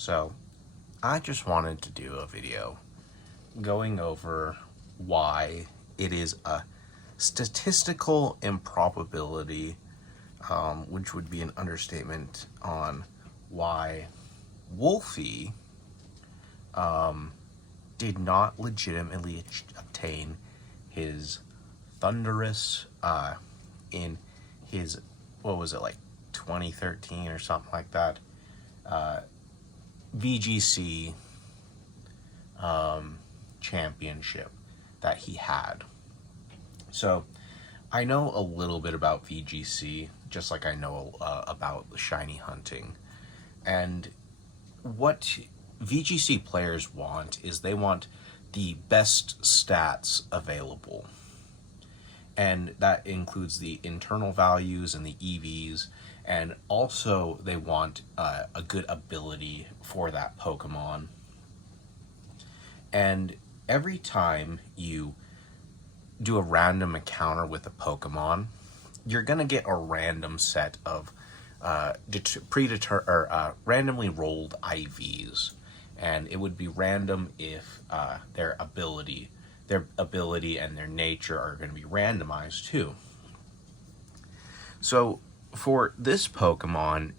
So I just wanted to do a video going over why it is a statistical improbability, which would be an understatement on why Wolfey did not legitimately obtain his Thundurus in his, what was it, like 2013 or something like that, VGC championship that he had. So I know a little bit about VGC, just like I know about shiny hunting. And what VGC players want is they want the best stats available. And that includes the internal values and the EVs. And also they want a good ability for that Pokemon. And every time you do a random encounter with a Pokemon, you're going to get a random set of randomly rolled IVs. And it would be random if their ability and their nature are going to be randomized too. So for this Pokemon,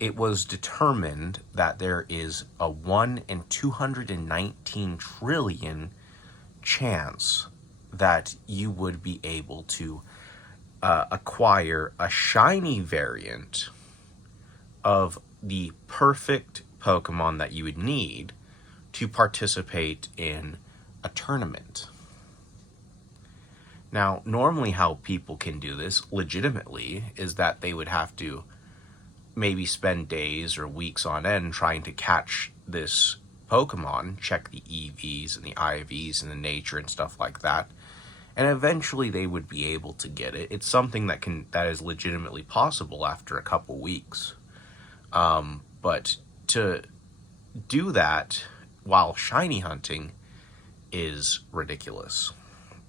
it was determined that there is a 1 in 219 trillion chance that you would be able to acquire a shiny variant of the perfect Pokemon that you would need to participate in a tournament. Now, normally how people can do this legitimately is that they would have to maybe spend days or weeks on end trying to catch this Pokemon, check the EVs and the IVs and the nature and stuff like that, and eventually they would be able to get it. It's something that is legitimately possible after a couple weeks. But to do that while shiny hunting is ridiculous,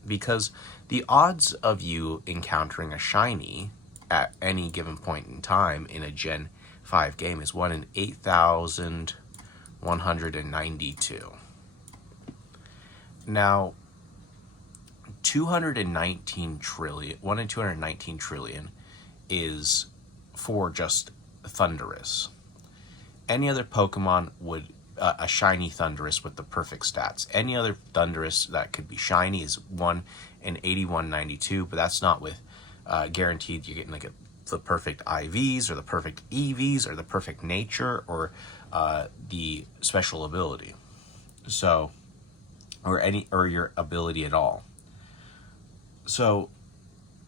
because the odds of you encountering a shiny at any given point in time in a Gen 5 game is 1 in 8,192. Now, 219 trillion, 1 in 219 trillion is for just Thundurus. Any other Pokemon would, a shiny Thundurus with the perfect stats. Any other Thundurus that could be shiny is 1 in 8192, but that's not with guaranteed you're getting like the perfect IVs or the perfect EVs or the perfect nature or the special ability. So, or your ability at all. So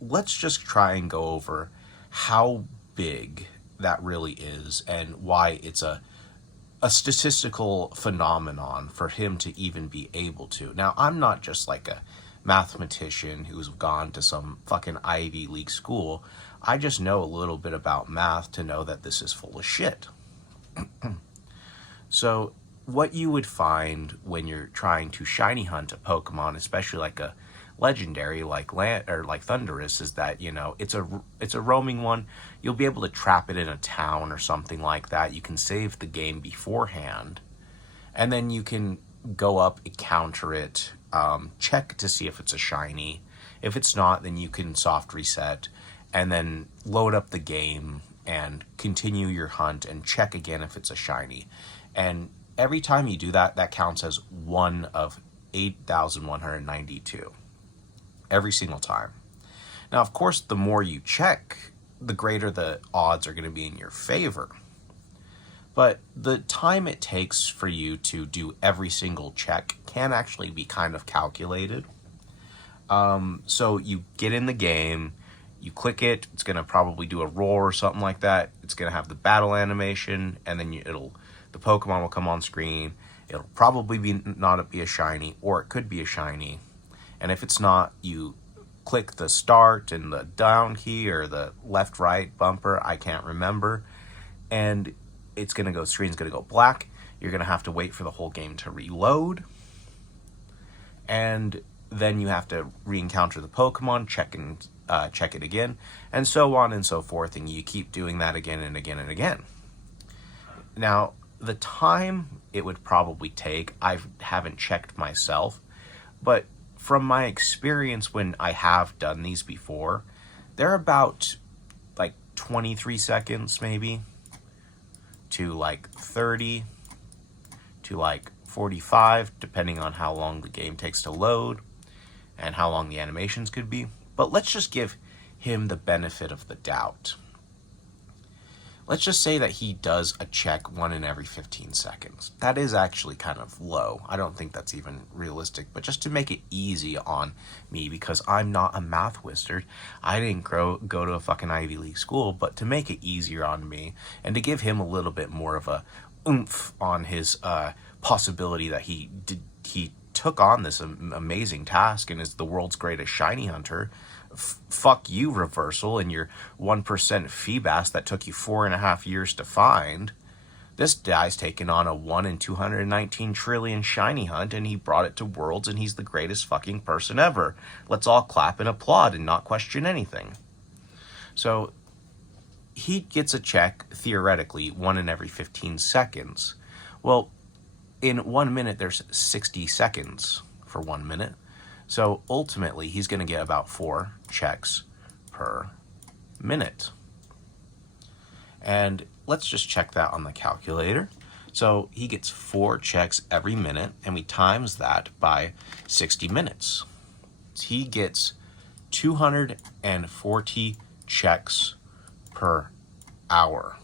let's just try and go over how big that really is and why it's a statistical phenomenon for him to even be able to. Now, I'm not just like a mathematician who's gone to some fucking Ivy League school. I just know a little bit about math to know that this is full of shit. So what you would find when you're trying to shiny hunt a Pokemon, especially like a legendary like Thundurus, is that, you know, it's a roaming one. You'll be able to trap it in a town or something like that. You can save the game beforehand, and then you can go up, encounter it, check to see if it's a shiny. If it's not, then you can soft reset and then load up the game and continue your hunt and check again if it's a shiny. And every time you do that, that counts as 1 of 8,192. Every single time. Now, of course, the more you check, the greater the odds are going to be in your favor. But the time it takes for you to do every single check can actually be kind of calculated. So you get in the game, you click it, it's going to probably do a roar or something like that. It's going to have the battle animation, and then the Pokemon will come on screen. It'll probably not be a shiny, or it could be a shiny. And if it's not, you click the start and the down key or the left right bumper, I can't remember, and it's going to go, screen's going to go black. You're going to have to wait for the whole game to reload, and then you have to re-encounter the Pokemon, check it again, and so on and so forth, and you keep doing that again and again and again. Now, the time it would probably take, I haven't checked myself, but from my experience when I have done these before, they're about like 23 seconds maybe to like 30 to like 45, depending on how long the game takes to load and how long the animations could be. But let's just give him the benefit of the doubt. Let's just say that he does a check 1 in every 15 seconds. That is actually kind of low. I don't think that's even realistic, but just to make it easy on me, because I'm not a math wizard, I didn't go to a fucking Ivy League school, but to make it easier on me and to give him a little bit more of a oomph on his possibility that he took on this amazing task and is the world's greatest shiny hunter. Fuck you, Reversal, and your 1% Feebas that took you 4.5 years to find. This guy's taken on a 1 in 219 trillion shiny hunt, and he brought it to Worlds, and he's the greatest fucking person ever. Let's all clap and applaud and not question anything. So, he gets a check, theoretically, 1 in every 15 seconds. Well, in 1 minute, there's 60 seconds for 1 minute. So ultimately, he's going to get about 4 checks per minute. And let's just check that on the calculator. So he gets 4 checks every minute, and we times that by 60 minutes. He gets 240 checks per hour.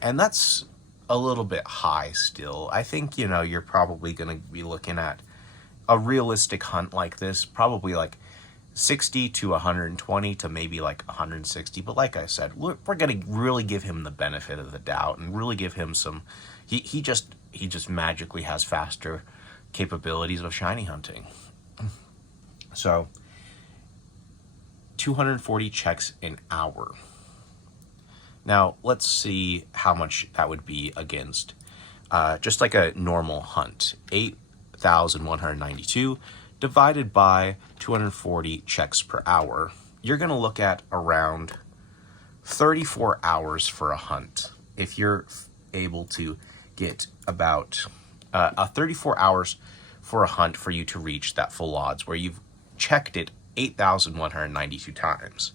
And that's a little bit high still. I think, you're probably going to be looking at a realistic hunt like this, probably like 60 to 120 to maybe like 160. But like I said, we're going to really give him the benefit of the doubt and really give him some, he just magically has faster capabilities of shiny hunting. So 240 checks an hour. Now, let's see how much that would be against just like a normal hunt. 8,192 divided by 240 checks per hour. You're going to look at around 34 hours for a hunt. If you're able to get about 34 hours for a hunt for you to reach that full odds, where you've checked it 8,192 times.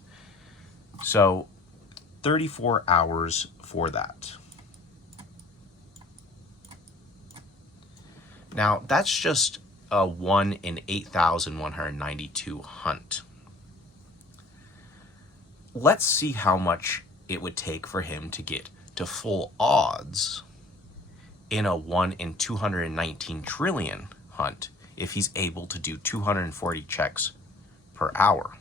So 34 hours for that. Now, that's just a 1 in 8,192 hunt. Let's see how much it would take for him to get to full odds in a 1 in 219 trillion hunt if he's able to do 240 checks per hour.